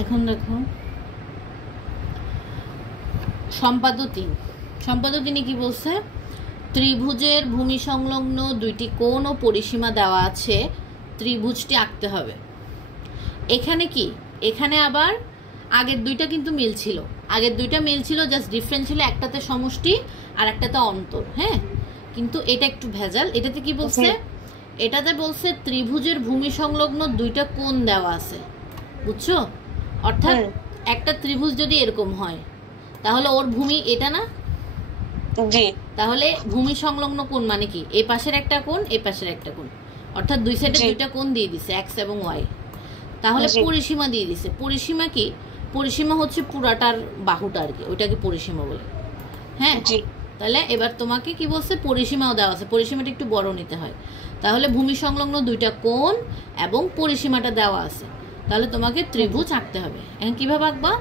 এখন দেখো সম্পাদ্য 3 সম্পাদ্য 3 কি বলছে? ত্রিভুজের ভূমি সংলগ্ন দুইটি কোণ ও পরিসীমা দেওয়া আছে, ত্রিভুজটি আঁকতে হবে। এখানে কি, এখানে আবার আগের দুইটা কিন্তু মিল ছিল, আগের দুইটা মিল ছিল, জাস্ট ডিফারেন্স ছিল একটাতে সমষ্টি আর একটাতে অন্তর। হ্যাঁ, কিন্তু এটা একটু ভেজাল। এটাতে কি বলছে? এটাতে বলছে ত্রিভুজের ভূমি সংলগ্ন দুইটা কোণ দেওয়া আছে, বুঝছো? অর্থাৎ একটা ত্রিভুজ যদি এরকম হয় তাহলে ওর ভূমি এটা না? জি। তাহলে ভূমি সংলগ্ন কোণ মানে কি? এই পাশের একটা কোণ, এই পাশের একটা কোণ, অর্থাৎ দুই সাইডে দুইটা কোণ দিয়ে দিছে, এক্স এবং ওয়াই। তাহলে পরিসীমা দিয়ে দিছে। পরিসীমা কি? পরিসীমা হচ্ছে পুরাটার বাহুটা আর কি, ওইটাকে পরিসীমা বলে। হ্যাঁ, তাহলে এবার তোমাকে কি বলছে? পরিসীমাও দেওয়া আছে, পরিসীমাটা একটু বড় নিতে হয়। তাহলে ভূমি সংলগ্ন দুইটা কোণ এবং পরিসীমাটা দেওয়া আছে, তাহলে তোমাকে ত্রিভুজ আঁকতে হবে। এখন কিভাবে আঁকবা?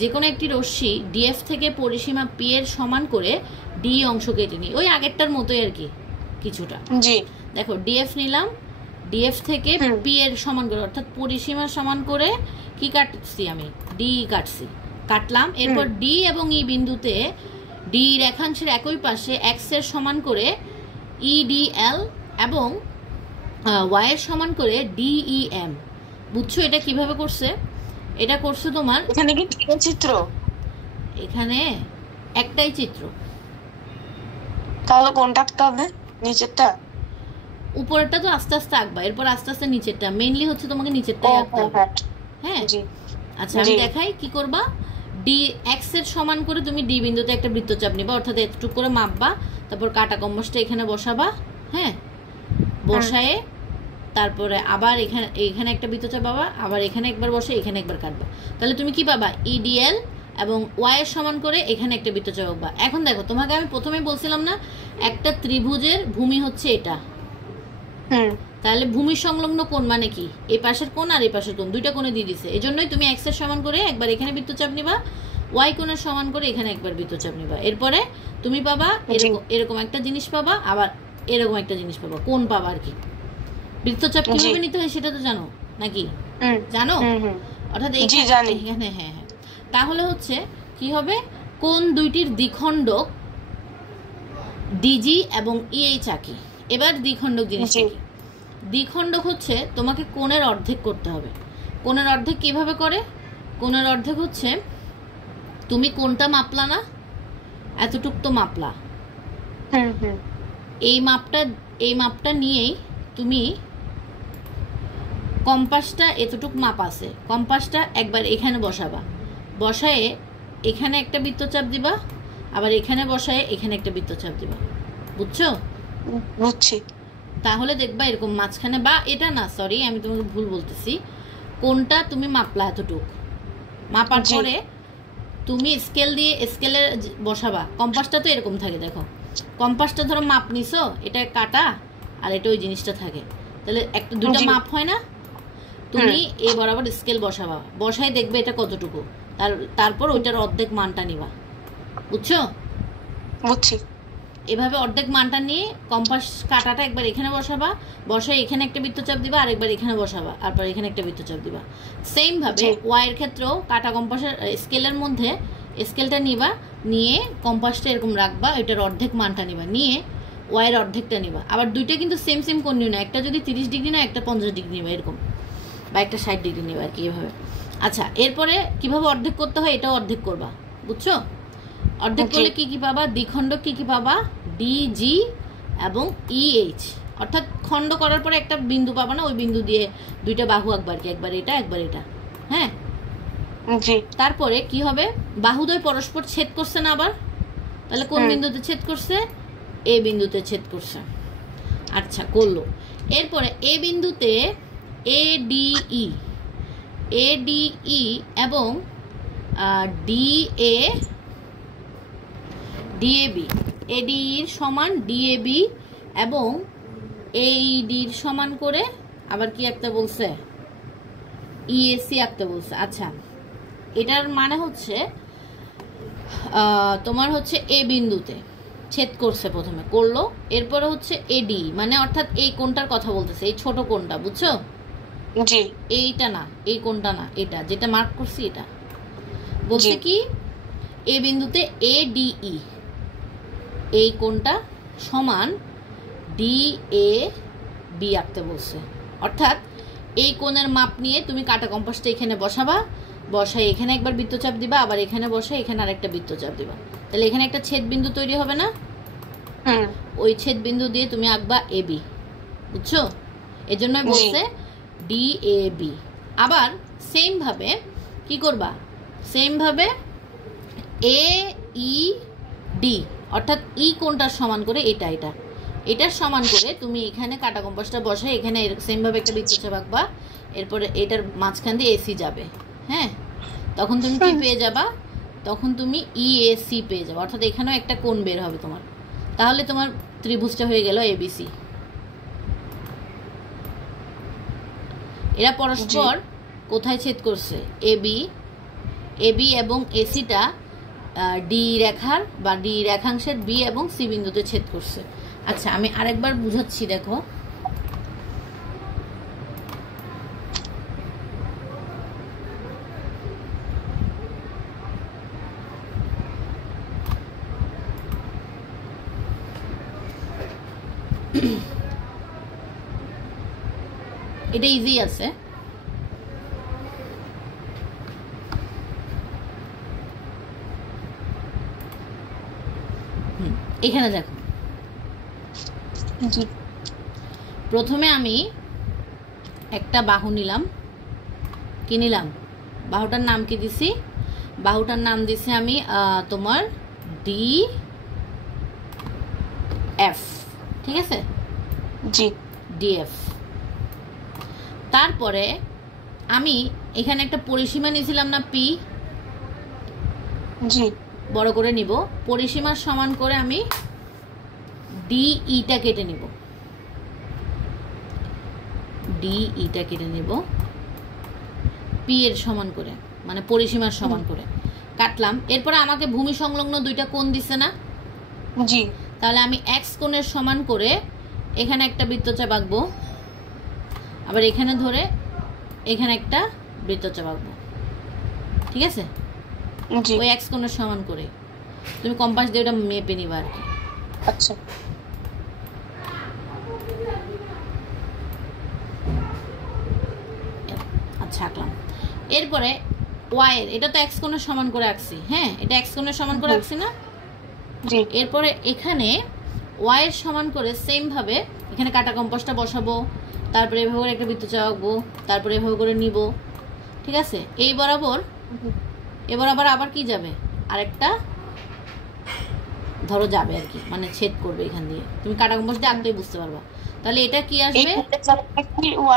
যে কোনো একটি রশ্মি ডিএফ থেকে পরিসীমা পি এর সমান করে ডি অংশ কেটে নিই, ওই আগেরটার মতোই আর কি কিছুটা। দেখো ডিএফ নিলাম, ডিএফ থেকে পি এর সমান করে অর্থাৎ পরিসীমা সমান করে কি কাটছি? আমি ডি কাটলাম। এরপর ডি এবং ই বিন্দুতে ডি রেখাংশের একই পাশে এক্স এর সমান করে ইডিএল এবং ওয়াই এর সমান করে ডিইএম। বুঝছো এটা কিভাবে করছে? এটা করছে তোমার এখানে কি চিত্র? এখানে একটাই চিত্র। তাহলে কোনটা আঁকতে হবে? নিচেরটা? উপরেরটা তো আস্তে আস্তে আঁকবা, এরপর আস্তে আস্তে নিচেরটা। মেইনলি হচ্ছে তোমাকে নিচেরটাই আঁকতে হবে। হ্যাঁ, আচ্ছা আমি দেখাই কি করবা। ডি এক্স এর সমান করে তুমি ডি বিন্দুতে একটা বৃত্তচাপ নিবা, অর্থাৎ এতটুকু করে মাপবা, তারপর কাটা কম্পাসটা এখানে বসাবা। হ্যাঁ, বসায়ে তারপরে আবার এখানে একটা বৃত্তচাপ পাবা, আবার এখানে একবার বসে এখানে একবার কাটবা। তাহলে তুমি কি পাবা? ইডিএল এবং ওয়াই এর সমান করে এখানে একটা বৃত্তচাপ পাবা। এখন দেখো তোমাকে আমি প্রথমেই বলছিলাম না, একটা ত্রিভুজের ভূমি হচ্ছে এটা। তাহলে ভূমি সংলগ্ন কোণ মানে কি? এই পাশের কোণ আর এই পাশের কোণ, দুইটা কোণে দিয়ে দিছে। এজন্যই তুমি এক্স এর সমান করে একবার এখানে বৃত্তচাপ নিবা, ওয়াই কোণের সমান করে এখানে একবার বৃত্তচাপ নিবা। এরপরে তুমি পাবা এরকম একটা জিনিস পাবা, আবার এরকম একটা জিনিস পাবা, কোণ পাবা আর কি। বৃত্তচাপ কিভাবে নিতে হয় সেটা তো জানো নাকি? জানো? অর্থাৎ এখানে হ্যাঁ, তাহলে হচ্ছে কি হবে? কোণ দুইটির দ্বিখণ্ডক ডিজি এবং ইএইচ আঁকি। এবার দ্বিখণ্ডক জিনিসটা কি? দ্বিখণ্ডক হচ্ছে তোমাকে কোণের অর্ধেক করতে হবে। কোণের অর্ধেক কিভাবে করে? কোণের অর্ধেক হচ্ছে তুমি কোণটা মাপলা না, এতটুক তো মাপলা, এই মাপটা নিয়েই তুমি কম্পাসটা এতটুক মাপ আছে, কম্পাসটা একবার এখানে বসাবা, বসায়ে এখানে একটা বৃত্তচাপ দিবা, আবার এখানে বসায়ে এখানে একটা বৃত্তচাপ দিবা। বুঝছো? বুঝছি। তাহলে দেখবা এরকম মাঝখানে, বা এটা না, সরি আমি তোমাকে ভুল বলতেছি, কোনটা তুমি মাপলা এতটুক, মাপার পরে তুমি স্কেল দিয়ে স্কেলে বসাবা। কম্পাসটা তো এরকম থাকে, দেখো কম্পাসটা ধরো মাপ নিছো, এটা কাটা আর এটা ওই জিনিসটা থাকে, তাহলে একটা দুইটা মাপ হয় না? তুমি এই বরাবর স্কেল বসাবা, বসাই দেখবে এটা কতটুকু, তারপর ওইটার অর্ধেক মানটা নিবা। বুঝছো? বুঝছি। এভাবে অর্ধেক মানটা নিয়ে কম্পাস কাটাটা একবার এখানে বসাবা, বসায় এখানে একটা বৃত্তচাপ দিবা, আরেকবার এখানে বসাবা, তারপর এখানে একটা বৃত্তচাপ দিবা। সেম ভাবে ওয়াইয়ের ক্ষেত্রেও কাটা কম্পাসের স্কেলের মধ্যে স্কেলটা নিবা, নিয়ে কম্পাসটা এরকম রাখবা, এটার অর্ধেক মানটা নিবা, নিয়ে ওয়াইয়ের অর্ধেকটা নিবা। আবার দুইটা কিন্তু সেম কোণ নিও না, একটা যদি 30 ডিগ্রি না, একটা 50 ডিগ্রি নিবা এরকম, বা একটা 60 ডিগ্রি নিবা আর কি, এভাবে। আচ্ছা, এরপরে কিভাবে অর্ধেক করতে হয় এটাও অর্ধেক করবা। বুঝছো? অর্ধেক করলে কি কি পাবা? দ্বিখণ্ডক কি কি পাবা? ডিজি এবং ইএইচ, অর্থাৎ খণ্ড করার পরে একটা বিন্দু পাবা না, ওই বিন্দু দিয়ে দুইটা বাহু আঁকবা আর কি, একবার এটা একবার এটা। হ্যাঁ, তারপরে কি হবে? বাহুদ্বয় পরস্পর ছেদ করছে না আবার, তাহলে কোন বিন্দুতে ছেদ করছে? এ বিন্দুতে ছেদ করছে। আচ্ছা, করলো। এরপরে এ বিন্দুতে এডিই এবং ডিএবি, এডির সমান ডিএবি এবং এইডির সমান করে আবার কি আঁকতে বলছে? ইএসি আঁকতে বলছে। আচ্ছা, এটার মানে হচ্ছে তোমার হচ্ছে এ বিন্দুতে ছেদ করছে, প্রথমে করলো, এরপরে হচ্ছে এডি, মানে অর্থাৎ এই কোণটার কথা বলতেছে, এই ছোট কোণটা। বুঝছো? জি এইটা না, এই কোণটা না, এটা যেটা মার্ক করছি এটা। বলছে কি এ বিন্দুতে ADE এই কোণটা সমান DAB আঁকতে বলছে। অর্থাৎ এই কোণের মাপ নিয়ে তুমি কাটা কম্পাসটা এখানে বসাবা, বসাই এখানে একবার বৃত্তচাপ দিবা, আবার এখানে বসাই এখানে আরেকটা বৃত্তচাপ দিবা। তাহলে এখানে একটা ছেদ বিন্দু তৈরি হবে না? ওই ছেদ বিন্দু দিয়ে তুমি আঁকবা AB, বুঝছো? এর জন্য বলছে DAB। আবার সেম ভাবে কি করবা, সেম ভাবে AED অর্থাৎ ই কোণটার সমান করে এটার সমান করে তুমি এখানে কাটা কম্পাসটা বসাই এখানে সেম ভাবে একটা বৃত্তচাপ আঁকবা, এরপরে এটার মাঝখান দিয়ে AC যাবে। হ্যাঁ, তখন তুমি কি পেয়ে যাবা? তখন তুমি EAC পেয়ে যাবে, অর্থাৎ এখানেও একটা কোণ বের হবে তোমার। তাহলে তোমার ত্রিভুজটা হয়ে গেল ABC। এরা পরস্পর কোথায় ছেদ করছে? AB এবং ACটা ডি রেখার বা ডি রেখাংশের B এবং C বিন্দুতে ছেদ করছে। আচ্ছা, আমি আরেকবার বুঝাচ্ছি, দেখো। এটা ইজি আছে। এখানে দেখো, প্রথমে আমি একটা বাহু নিলাম। কি নিলাম? বাহুটার নাম কি দিছি? বাহুটার নাম দিছি আমি তোমার DF, ঠিক আছে? জি, DF। তারপরে আমি এখানে একটা পরিসীমা নিয়েছিলাম না, P? জি, বড় করে নিব। পরিসীমার সমান করে আমি DEটা কেটে নিব, DEটা কেটে নিব P এর সমান করে, মানে পরিসীমার সমান করে কাটলাম। এরপরে আমাকে ভূমি সংলগ্ন দুইটা কোণ দিছে না? জি। তাহলে আমি X কোণের সমান করে এখানে একটা বৃত্তচাপ আঁকবো, আবার এখানে ধরে এখানে একটা বৃত্তচাপ আঁকবো, ঠিক আছে? ওই X কোণের সমান করে তুমি কম্পাস দিয়ে ওটা মেপে নিবা আর কি। আচ্ছা, আচ্ছা আঁকলাম। এরপরে Y এর, এটা তো X কোণের সমান করে আঁকছি। হ্যাঁ, এটা X কোণের সমান করে আঁকছি না? জি। এরপরে এখানে Y এর সমান করে সেম ভাবে এখানে কাটা কম্পাসটা বসাবো, তারপরে এভাবে করে একটা বৃত্তচাপ আঁকবো, তারপরে এভাবে করে নিব, ঠিক আছে? এই বরাবর এবার আবার কি যাবে? আরেকটা ধরো যাবে আর কি, মানে ছেদ করবে এখান দিয়ে। তুমি কাটা কম্পাস দিয়ে আঁকলেই বুঝতে পারবা। তাহলে এটা কি আসবে?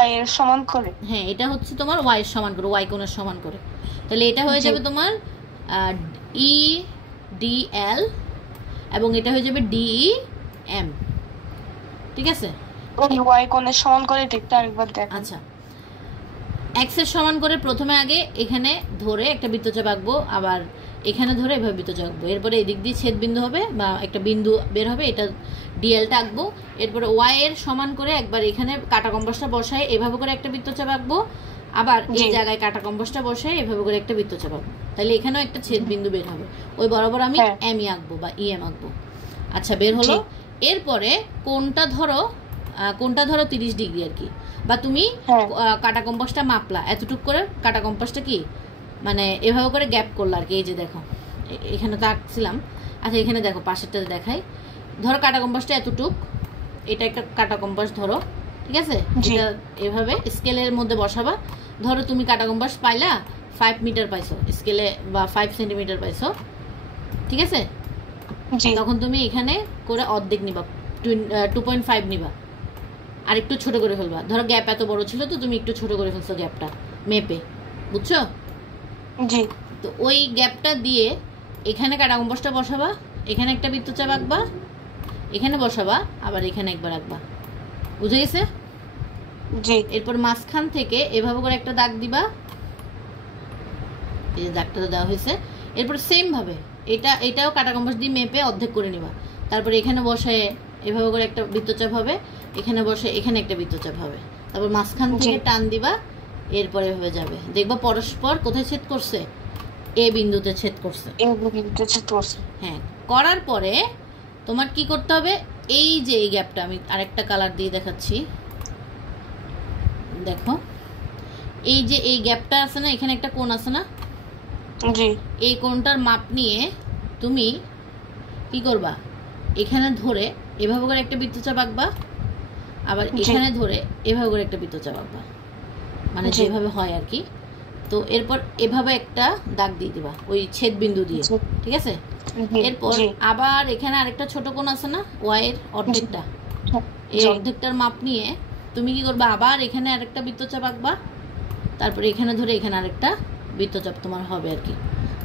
Y এর সমান করে। হ্যাঁ, এটা হচ্ছে তোমার Y এর সমান করে, Y কোণের সমান করে। তাহলে এটা হয়ে যাবে তোমার EDL এবং এটা হয়ে যাবে DEM, ঠিক আছে? ওই Y কোণের সমান করে দেখতে আরেকবার দেখ। আচ্ছা, X এর সমান করে প্রথমে আগে এখানে ধরে একটা বৃত্তচাপ আঁকবো, আবার এখানে ধরে এভাবে বৃত্তচাপ আঁকবো। এরপরে এদিক দিয়ে ছেদ বিন্দু হবে বা একটা বিন্দু বের হবে, এটা ডিএলটা আঁকবো। এরপরে Y এর সমান করে একবার এখানে কাটা কম্পাসটা বসায় এভাবে করে একটা বৃত্তচাপ আঁকবো, আবার এই জায়গায় কাটা কম্পাসটা বসায় এভাবে করে একটা বৃত্তচাপ আঁকবো। তাহলে এখানেও একটা ছেদ বিন্দু বের হবে। ওই বরাবর আমি এমই আঁকবো বা EM আঁকবো। আচ্ছা, বের হলো। এরপরে কোণটা ধরো 30 ডিগ্রি আর কি, বা তুমি কাটা কম্পাসটা মাপলা এতটুক করে, কাটা কম্পাসটা কি মানে এভাবে করে গ্যাপ করলা আর কি। এই যে দেখো, এখানে তো আঁকছিলাম। আচ্ছা, এখানে দেখো পাশেরটা দেখাই। ধরো কাটা কম্পাসটা এতটুক, এটা একটা কাটা কম্পাস ধরো, ঠিক আছে? এটা এভাবে স্কেলের মধ্যে বসাবা। ধরো তুমি কাটা কম্পাস পাইলা 5 মিটার পাইছো স্কেলে, বা 5 সেন্টিমিটার পাইছো, ঠিক আছে? তখন তুমি এখানে করে অর্ধেক নিবা, 2.5 নিবা, আর একটু ছোট করে ফেলবা। ধরো গ্যাপ এত বড় ছিল তো তুমি একটু ছোট করে ফেলছো গ্যাপটা মেপে, বুঝছো? জি। তো ওই গ্যাপটা দিয়ে এখানে কাটা কম্পাসটা বসাবা, এখানে একটা বৃত্তচাপ আঁকবা, এখানে বসাবা, আবার এখানে একবার আঁকবা। বুঝে গেছে? জি। এরপর মাঝখান থেকে এভাবে করে একটা দাগ দিবা, এই যে দাগটা দেওয়া হয়েছে। এরপর সেম ভাবে এটাও কাটা কম্পাস দিয়ে মেপে অর্ধেক করে নিবা। তারপর এখানে বসায় এভাবে করে একটা বৃত্তচাপ হবে, এখানে বসে এখানে একটা বৃত্তচাপ হবে। তারপর মাঝখান থেকে টান দিবা, এরপরে এভাবে যাবে, দেখবা পরস্পর কোথায় ছেদ করছে, এ বিন্দুতে ছেদ করছে। হ্যাঁ, করার পরে তোমার কি করতে হবে, এই যে এই গ্যাপটা আমি আরেকটা কালার দিয়ে দেখাচ্ছি, দেখো এই যে এই গ্যাপটা আছে না, এখানে একটা কোণ আছে না, এই কোণটার মাপ নিয়ে তুমি কি করবা, এখানে ধরে এভাবে করে একটা বৃত্তচাপ আঁকবা, আবার এখানে ধরে এভাবে করে একটা বৃত্তচাপ আঁকবা, মানে যেভাবে হয় আর কি। তো এরপর এভাবে একটা দাগ দিয়ে দিবা ওই ছেদ বিন্দু দিয়ে, ঠিক আছে। এরপর আবার এখানে আরেকটা ছোট কোণ আছে না, ওয়াই এর অর্ধেকটা, এই অর্ধেকটার মাপ নিয়ে তুমি কি করবা, আবার এখানে আরেকটা বৃত্তচাপ আঁকবা, তারপরে এখানে ধরে এখানে আরেকটা বৃত্তচাপ তোমার হবে আর কি,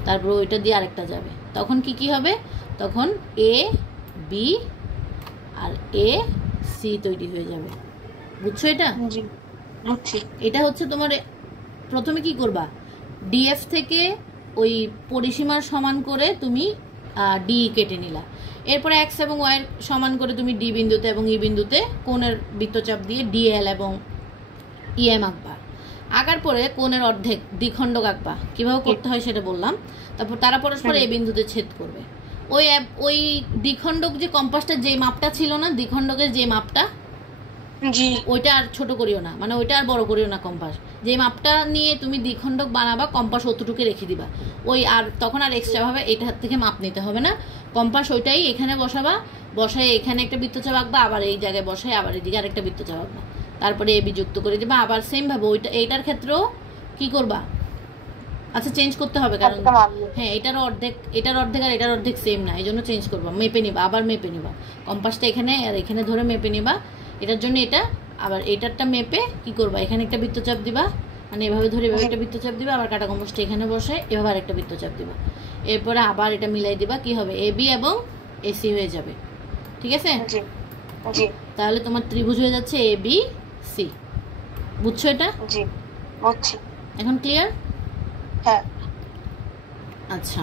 তারপর ওইটা দিয়ে আরেকটা যাবে। তখন কি কি হবে, তখন A B R A C তৈরি হয়ে যাবে। বুঝছো এটা? এটা হচ্ছে তোমার, প্রথমে কি করবা, ডিএফ থেকে ওই পরিসীমার সমান করে তুমি ডি কেটে নিলা, এরপরে এক্স এবং ওয়াই সমান করে তুমি ডি বিন্দুতে এবং ই বিন্দুতে কোণের বৃত্তচাপ দিয়ে ডিএল এবং ইএম আঁকবা। আঁকার পরে কোণের অর্ধেক দ্বিখণ্ডক আঁকবা, কিভাবে করতে হয় সেটা বললাম। তারপর তারা পরস্পর এই বিন্দুতে ছেদ করবে। ওই দ্বিখণ্ডক যে কম্পাসটা যে মাপটা ছিল না, দ্বিখণ্ডকের যে মাপটা, ওইটা আর ছোট করিও না, মানে ওইটা আর বড় করিও না, কম্পাস যে মাপটা নিয়ে তুমি দ্বিখণ্ডক বানাবা কম্পাস অতটুকু রেখে দিবা। ওই আর তখন আর এক্সট্রা ভাবে এটার থেকে মাপ নিতে হবে না, কম্পাস ওইটাই এখানে বসাবা, বসায় এখানে একটা বৃত্তচাপ আঁকবা, আবার এই জায়গায় বসায় আবার এদিকে আরেকটা বৃত্তচাপ আঁকবা, তারপরে এবি যুক্ত করে দিবা। আবার সেম ভাবে ওইটা এইটার ক্ষেত্রেও কি করবা, আচ্ছা চেঞ্জ করতে হবে, কারণ হ্যাঁ এটার অর্ধেক আর এটার অর্ধেক সেম না, এই জন্য চেঞ্জ করবা, মেপে নিবা, আবার মেপে নিবা, কম্পাসটা এখানে আর এখানে ধরে মেপে নিবা, এটার জন্য এটা, আবার এটারটা মেপে কি করবা, এখানে একটা বৃত্তচাপ দিবা, মানে এভাবে ধরে এভাবে একটা বৃত্তচাপ দিবা, আবার কাটা কম্পাসটা এখানে বসে এভাবে আরেকটা বৃত্তচাপ দিবা, এরপরে আবার এটা মিলাই দিবা, কি হবে, এ বি এবং এসি হয়ে যাবে। ঠিক আছে, তাহলে তোমার ত্রিভুজ হয়ে যাচ্ছে এ বি সি। বুঝছো এটা? এখন ক্লিয়ার? হ্যাঁ। আচ্ছা।